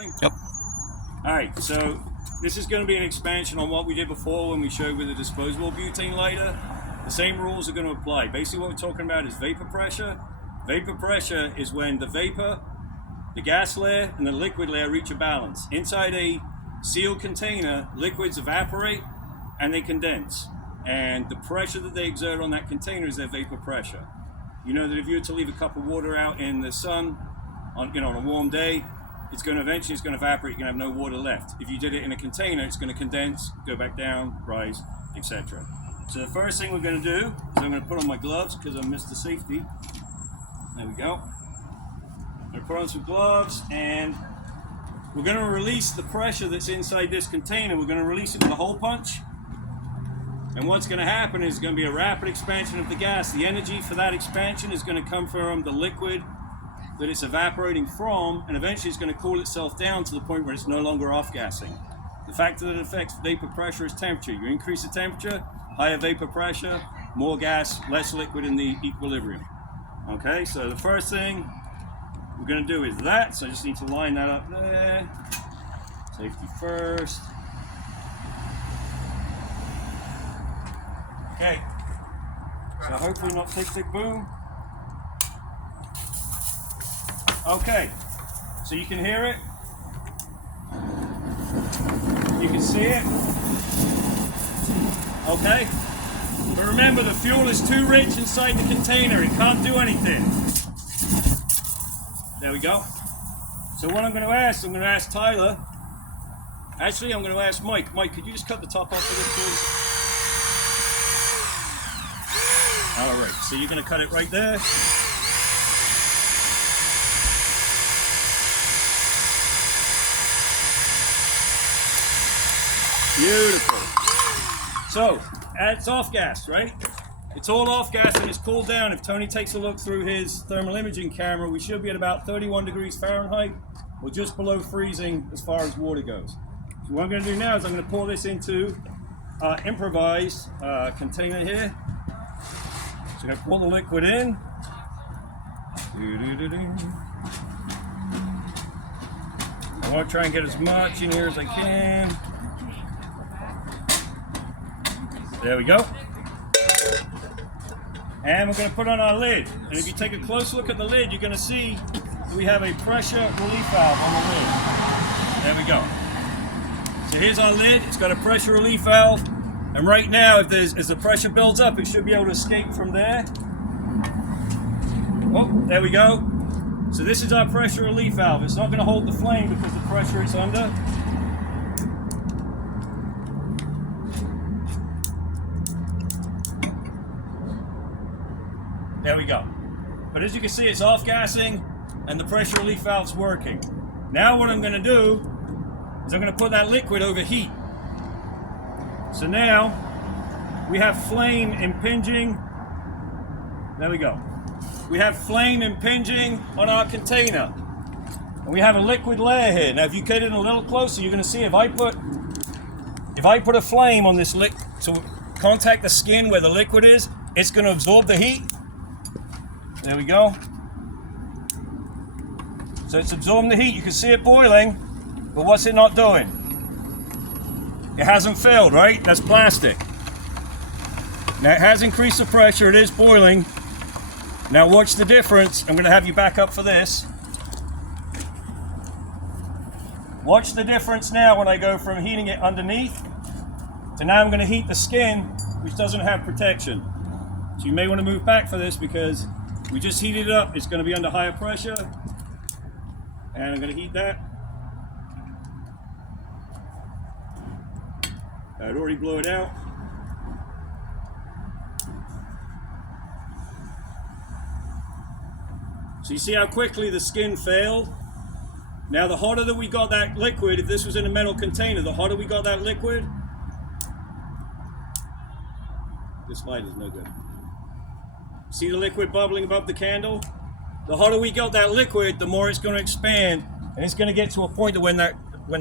Yep. All right, so this is going to be an expansion on what we did before when we showed with the disposable butane lighter. The same rules are going to apply. Basically what we're talking about is vapor pressure. Vapor pressure is when the vapor, the gas layer, and the liquid layer reach a balance. Inside a sealed container, liquids evaporate and they condense. And the pressure that they exert on that container is their vapor pressure. You know that if you were to leave a cup of water out in the sun on a warm day, it's going to eventually evaporate. You're going to have no water left. If you did it in a container, it's going to condense, go back down, rise, etc. So the first thing we're going to do is I'm going to put on my gloves because I missed the safety. There we go. I'm going to put on some gloves and we're going to release the pressure that's inside this container. We're going to release it with a hole punch. And what's going to happen is going to be a rapid expansion of the gas. The energy for that expansion is going to come from the liquid that it's evaporating from, and eventually it's going to cool itself down to the point where it's no longer off-gassing. The factor that affects vapor pressure is temperature. You increase the temperature, higher vapor pressure, more gas, less liquid in the equilibrium. Okay, so the first thing we're going to do is that. So I just need to line that up there. Safety first. Okay, so hopefully not tick, tick, boom. Okay, so you can hear it, you can see it, okay? But remember, the fuel is too rich inside the container, it can't do anything. There we go. So what I'm going to ask Tyler, actually I'm going to ask Mike. Mike, could you just cut the top off of this, please? All right, so you're going to cut it right there. Beautiful. So, it's off gas, right? It's all off gas and it's cooled down. If Tony takes a look through his thermal imaging camera, we should be at about 31 degrees Fahrenheit, or just below freezing as far as water goes. So what I'm going to do now is I'm going to pour this into our improvised container here. So I'm going to pour the liquid in. I want to try and get as much in here as I can. There we go. And we're going to put on our lid. And if you take a close look at the lid, you're going to see we have a pressure relief valve on the lid. There we go. So here's our lid. It's got a pressure relief valve. And right now, as the pressure builds up, it should be able to escape from there. Oh, there we go. So this is our pressure relief valve. It's not going to hold the flame because the pressure it's under. There we go. But as you can see, it's off-gassing and the pressure relief valve's working. Now what I'm going to do is I'm going to put that liquid over heat. So now we have flame impinging. There we go. We have flame impinging on our container. And we have a liquid layer here. Now if you get in a little closer, you're going to see if I put a flame on this liquid to contact the skin where the liquid is, it's going to absorb the heat. There we go. So it's absorbing the heat. You can see it boiling, but what's it not doing? It hasn't filled, right? That's plastic. Now it has increased the pressure. It is boiling. Now watch the difference. I'm going to have you back up for this. Watch the difference now when I go from heating it underneath to now I'm going to heat the skin, which doesn't have protection. So you may want to move back for this because we just heated it up. It's going to be under higher pressure. And I'm going to heat that. I'd already blow it out. So you see how quickly the skin failed? Now the hotter that we got that liquid, if this was in a metal container, the hotter we got that liquid, this light is no good. See the liquid bubbling above the candle? The hotter we got that liquid, the more it's going to expand, and it's going to get to a point that when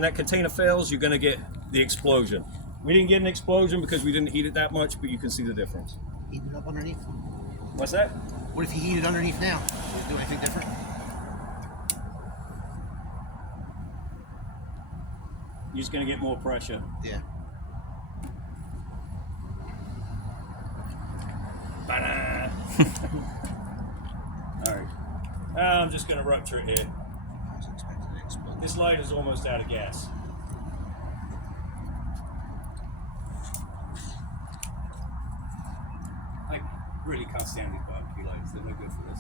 that container fails, you're going to get the explosion. We didn't get an explosion because we didn't heat it that much, but you can see the difference. Heat it up underneath. What's that? What if you heat it underneath now? Does it do anything different? you're just going to get more pressure. Yeah. Alright. I'm just going to rupture it here. I was expecting it to explode. This lighter's almost out of gas. I really can't stand these barbecue lighters. They're no good for this.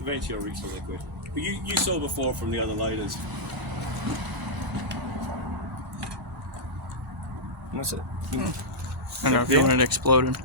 Eventually I'll reach the liquid. But you saw before from the other lighters. That's it. I don't know, feeling it exploding.